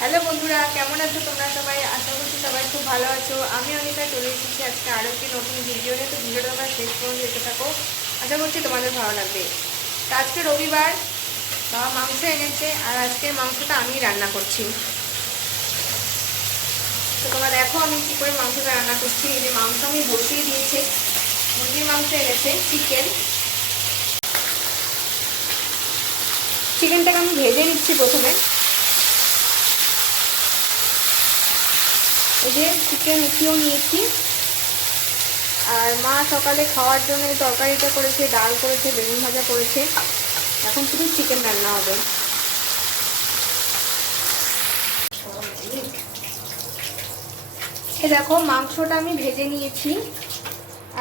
Hello বন্ধুরা, কেমন আছো তোমরা সবাই? আশা করছি সবাই খুব ভালো আছো। আমি অনিতা, চলে এসেছি আজকে আরও একটি নতুন ভিডিও নিয়ে। তো ভিডিওটা তোমরা শেষ পর্যন্ত দেখতে থাকো। আশা করছি তোমাদের ভালো লাগবে। তো আজকে রবিবার, বাবা মাংস এনেছে, আর আজকের মাংসটা আমি রান্না করছি। তো তোমরা দেখো আমি কী করে মাংসটা রান্না করছি। এই যে মাংস আমি বসিয়ে দিয়েছি। মুরগির মাংস এনেছে চিকেন চিকেনটাকে আমি ভেজে নিচ্ছি প্রথমে। এই যে চিকেন উঠিয়েও নিয়েছি। আর মা সকালে খাওয়ার জন্য এই তরকারিটা করেছে, ডাল করেছে, বেগুন ভাজা করেছে, এখন শুধু চিকেন রান্না হবে। এ দেখো, মাংসটা আমি ভেজে নিয়েছি।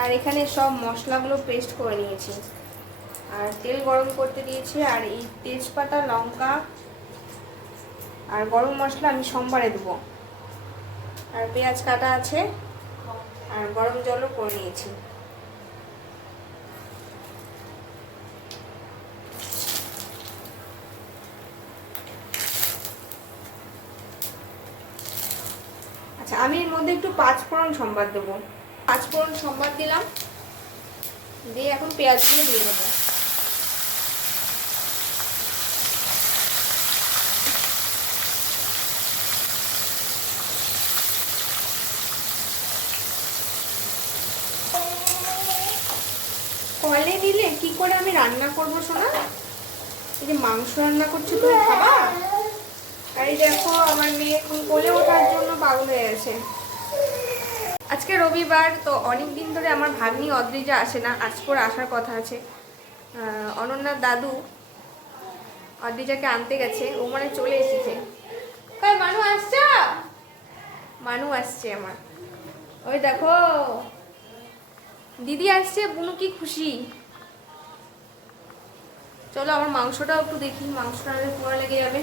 আর এখানে সব মশলাগুলো পেস্ট করে নিয়েছি। আর তেল গরম করতে দিয়েছি, আর এই তেজপাতা, লঙ্কা, আর গরম মশলা আমি সোমবারে দেবো। আর পেঁয়াজ কাটা আছে। আর গরম জলও করে নিয়েছি। আচ্ছা আমি এর মধ্যে একটু পাঁচ ফোড়ন সম্বাদ দেবো। পাঁচ ফোড়ন সম্বাদ দিলাম। দিয়ে এখন পেঁয়াজগুলো দিয়ে দেবো কলে দিলে কি করে আমি রান্না করব শোনা এই যে মাংস রান্না করছি তুমি খাবা আর এই দেখো, আমার মেয়ে এখন কোলে ওঠার জন্য পাগল হয়ে গেছে। আজকে রবিবার, তো অনেক দিন ধরে আমার ভাগ্নি অদ্রিজা আসে না, আজ করে আসার কথা আছে। অনন্যার দাদু অদ্রিজাকে আনতে গেছে, ও মানে চলে এসেছে। কই, মানু আসছে? মানু আসছে আমার। ওই দেখো, দিদি আসছে, বুনু কি খুশি? চলো আমার মাংসটাও একটু দেখি, মাংসটা নাহলে পোড়া লেগে যাবে।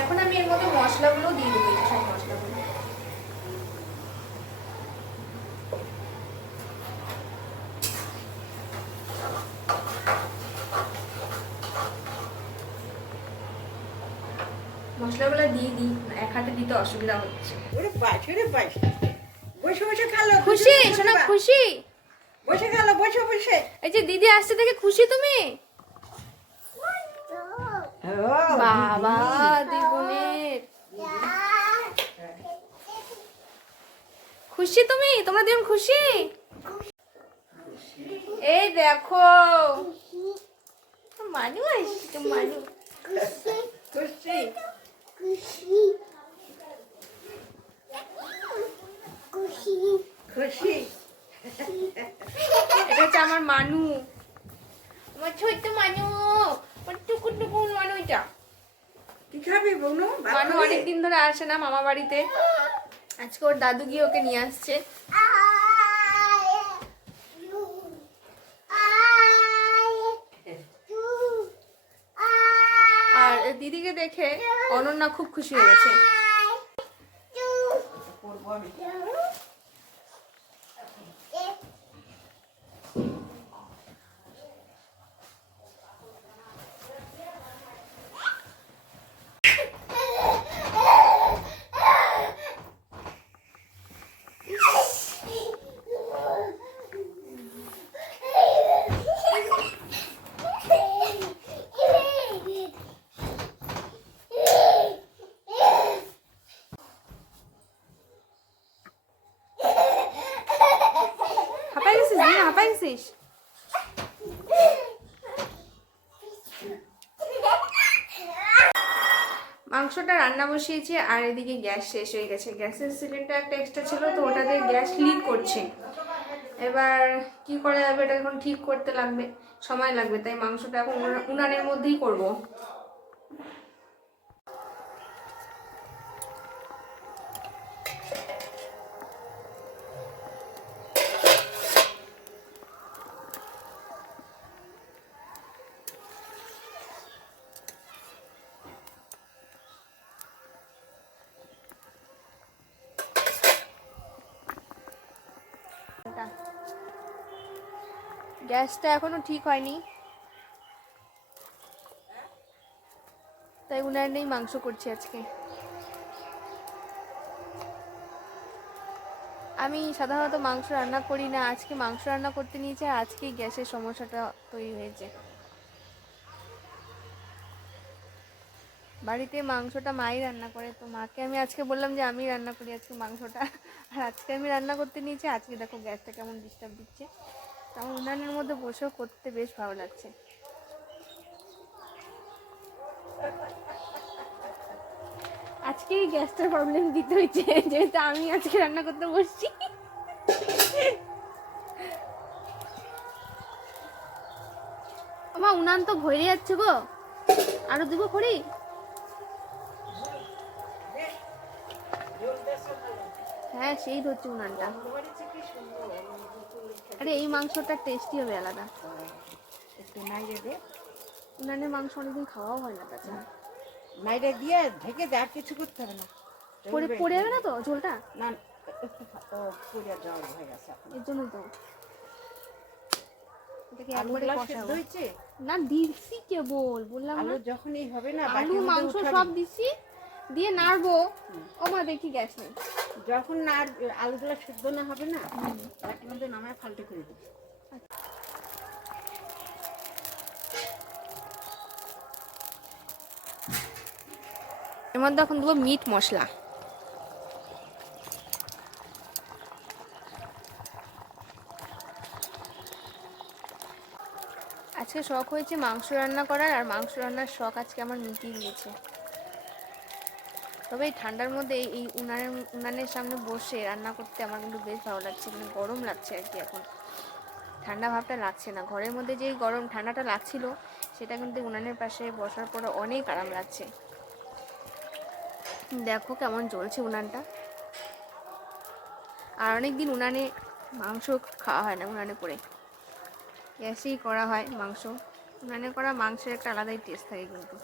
এখন আমি এর মধ্যে মশলাগুলো দিয়ে দেবো সব মশলাগুলো দিয়ে দিই এক হাতে দিতে অসুবিধা হচ্ছে। ওরে বাস ওরে বাস বসে বসে খালো খুশি শোনা খুশি। বসে খালো বসে বসে। এই যে দিদি আসছে দেখে খুশি তুমি? বাবা দুই বোনের খুশি তুমি? তোমরা দুজন খুশি? এই দেখো। মানু আসছে মানু। খুশি। খুশি। এটা হচ্ছে আমার মানু। আমার ছোট্ট মানু। আমার টুকুর টুকুর মানু এটা। কি খাবি বনু? মানু? অনেকদিন ধরে আসে না মামা বাড়িতে। আজকে ওর দাদু গিয়ে ওকে নিয়ে আসছে আর দিদিকে দেখে অনন্যা খুব খুশি হয়ে গেছে করব আমি। হাঁপাই গেছিস গেছিস মাংসটা রান্না বসিয়েছি, আর এদিকে গ্যাস শেষ হয়ে গেছে। গ্যাসের সিলিন্ডার একটা এক্সট্রা ছিল, তো ওটা দিয়ে গ্যাস লিক করছে। এবার কি করা যাবে, এটা এখন ঠিক করতে লাগবে, সময় লাগবে, তাই মাংসটা এখন উনা- উনানের মধ্যেই করব। গ্যাসটা এখনও ঠিক হয়নি। তাই উনানেই মাংস করছি আজকে। আমি সাধারণত মাংস রান্না করি না, আজকে মাংস রান্না করতে নিয়েছি আর আজকেই গ্যাসের সমস্যাটা তৈরি হয়েছে। বাড়িতে মাংসটা মাই রান্না করে, তো মাকে আমি আজকে বললাম যে আমি রান্না করি আজকে মাংসটা। আর আজকে আমি রান্না করতে নিয়েছি, আজকে দেখো গ্যাসটা কেমন ডিস্টার্ব দিচ্ছে। তো আমার উনানের মধ্যে বসেও করতে বেশ ভালো লাগছে। আজকে গ্যাসটার প্রবলেম দিতে হয়েছে, যেহেতু আমি আজকে রান্না করতে বসছি। আমার উনান তো ভরে যাচ্ছে গো। আরও দিব খড়ি? হ্যাঁ সেই হচ্ছে উনানটা। আরে এই মাংসটা টেস্টি হবে আলাদা। একটু নাইড়ে দে। উনানের মাংস অনেকদিন খাওয়াও হয় না তাছাড়া। নাইড়ে দিয়ে ঢেকে দে আর কিছু করতে হবে না। পড়ে পড়ে যাবে না তো ঝোলটা? না একটু ও পুড়ে জল হয়ে গেছে এর জন্য তো। এটাকে একবারে আলুগুলো সেদ্ধ কষাবো হয়েছে? না দিচ্ছি কেবল বললাম না। যখনই হবে না আলু মাংস উঠাবি। সব দিচ্ছি দিয়ে নাড়বো। ও মা দেখি গ্যাস নেই। যখন না আর আলুগুলো সেদ্ধ না হবে না বাটির মধ্যে নামায় ফাল্টে করে দিবি। এর মধ্যে এখন দেবো মিট মশলা। আজকে শখ হয়েছে মাংস রান্না করার, আর মাংস রান্নার শখ আজকে আমার মিটিয়ে দিয়েছে। তবে এই ঠান্ডার মধ্যে এই- উনানের উনানের সামনে বসে রান্না করতে আমার কিন্তু বেশ ভালো লাগছে মানে গরম লাগছে আর কি এখন। ঠান্ডা ভাবটা লাগছে না। ঘরের মধ্যে যে গরম ঠান্ডাটা লাগছিল, সেটা কিন্তু উনানের পাশে বসার পরে অনেক আরাম লাগছে। দেখো কেমন জ্বলছে উনানটা। আর অনেক দিন উনানে মাংস খাওয়া হয় না, উনানে করে। গ্যাসেই করা হয় মাংস। উনানে করা মাংসের একটা আলাদাই টেস্ট থাকে কিন্তু।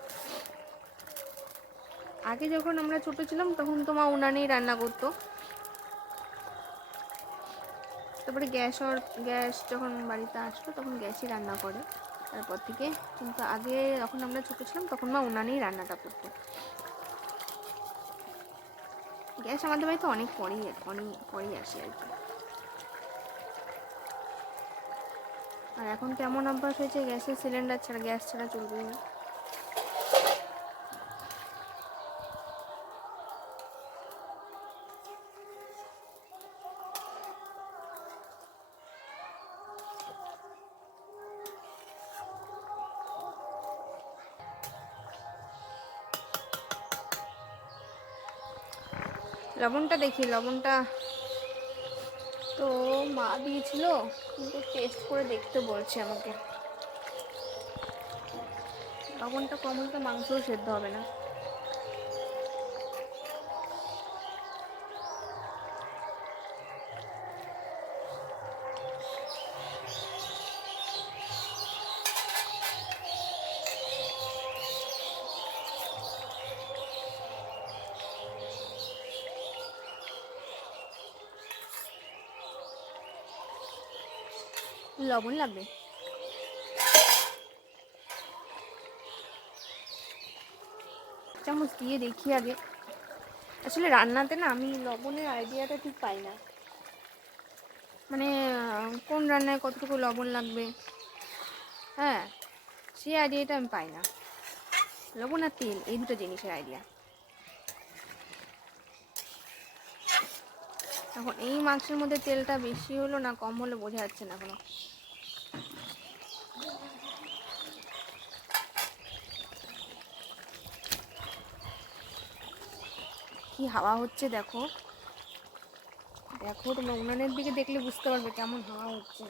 আগে যখন আমরা ছোট ছিলাম, তখন তো মা উনানেই রান্না করতো। তারপরে গ্যাস আর গ্যাস যখন বাড়িতে আসলো, তখন গ্যাসই রান্না করে। তারপর থেকে কিন্তু আগে যখন আমরা ছোট ছিলাম, তখন মা উনানেই রান্নাটা করতো। গ্যাস আমাদের বাড়িতে অনেক পরেই অনেক পরেই আসে আর কি। আর এখন কেমন অভ্যাস হয়েছে? গ্যাসের সিলিন্ডার ছাড়া, গ্যাস ছাড়া চলবেই না। লবণটা দেখি, লবণটা তো মা দিয়েছিল, কিন্তু টেস্ট করে দেখতে বলছে আমাকে। লবণটা কম তো মাংসও সেদ্ধ হবে না। লবণ লাগবে। চামচ দিয়ে দেখি আগে। আসলে রান্নাতে না আমি লবণের আইডিয়াটা ঠিক পাই না। মানে কোন রান্নায় কতটুকু লবণ লাগবে? হ্যাঁ সেই আইডিয়াটা আমি পাই না। লবণ আর তেল, এই দুটো জিনিসের আইডিয়া এখন এই মাংসের মধ্যে তেলটা বেশি হলো না, কম হলো বোঝা যাচ্ছে না এখনও। কি হাওয়া হচ্ছে দেখো। দেখো তোমরা উনানের দিকে দেখলে বুঝতে পারবে কেমন হাওয়া হচ্ছে।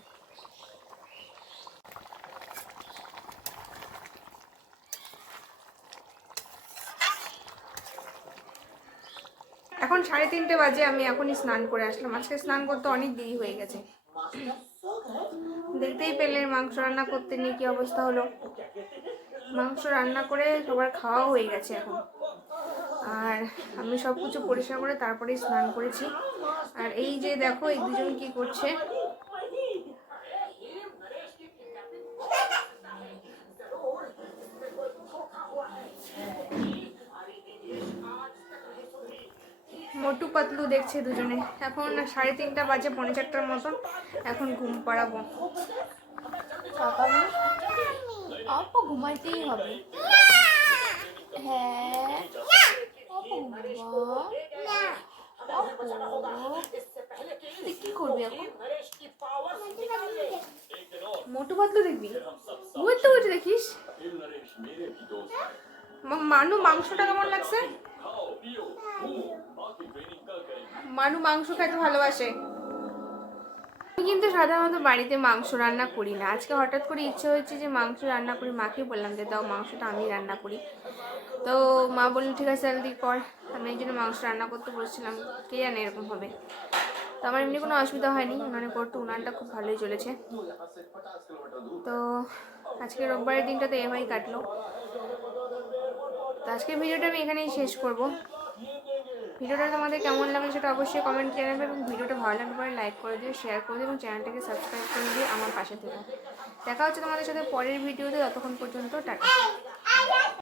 এখন সাড়ে তিনটে বাজে, আমি এখনই স্নান করে আসলাম। আজকে স্নান করতে অনেক দেরি হয়ে গেছে। দেখতেই পেলে মাংস রান্না করতে নিয়ে কি অবস্থা হলো। মাংস রান্না করে সবার খাওয়াও হয়ে গেছে এখন। আর আমি সব কিছু পরিষ্কার করে তারপরে স্নান করেছি। আর এই যে দেখো, এই দুজন কি করছে? মোটু পাতলু দেখছে দুজনে। এখন সাড়ে তিনটা বাজে পৌনে চারটার মতন এখন ঘুম পাড়াবো। অল্প ঘুমাইতেই হবে। হ্যাঁ। কি করবি এখন মোটু পাতলু দেখবি? বুঝতে বুঝতে দেখিস। মা- মানু, মাংসটা কেমন লাগছে? মানু মাংস খেতে ভালোবাসে। আমি কিন্তু সাধারণত বাড়িতে মাংস রান্না করি না। আজকে হঠাৎ করে ইচ্ছে হয়েছে যে মাংস রান্না করি। মাকে বললাম যে, দাও মাংসটা, আমি রান্না করি। তো মা বলল, ঠিক আছে জলদি কর আমি এই জন্য মাংস রান্না করতে বসছিলাম কে জানে এরকম হবে। তো আমার এমনি কোনো অসুবিধা হয়নি উনানে করতে উনানটা খুব ভালোই চলেছে। তো আজকে রোববারের দিনটা তো এভাবেই কাটলো। তো আজকের ভিডিওটা আমি এখানেই শেষ করব। ভিডিওটা তোমাদের কেমন লাগল সেটা অবশ্যই কমেন্ট জানাবে এবং ভিডিওটা ভালো লাগলে পরে লাইক করে দিও শেয়ার করে দিও এবং চ্যানেলটাকে সাবস্ক্রাইব করে দিয়ে আমার পাশে থেকো। দেখা হচ্ছে তোমাদের সাথে পরের ভিডিওতে, ততক্ষণ পর্যন্ত টাটা।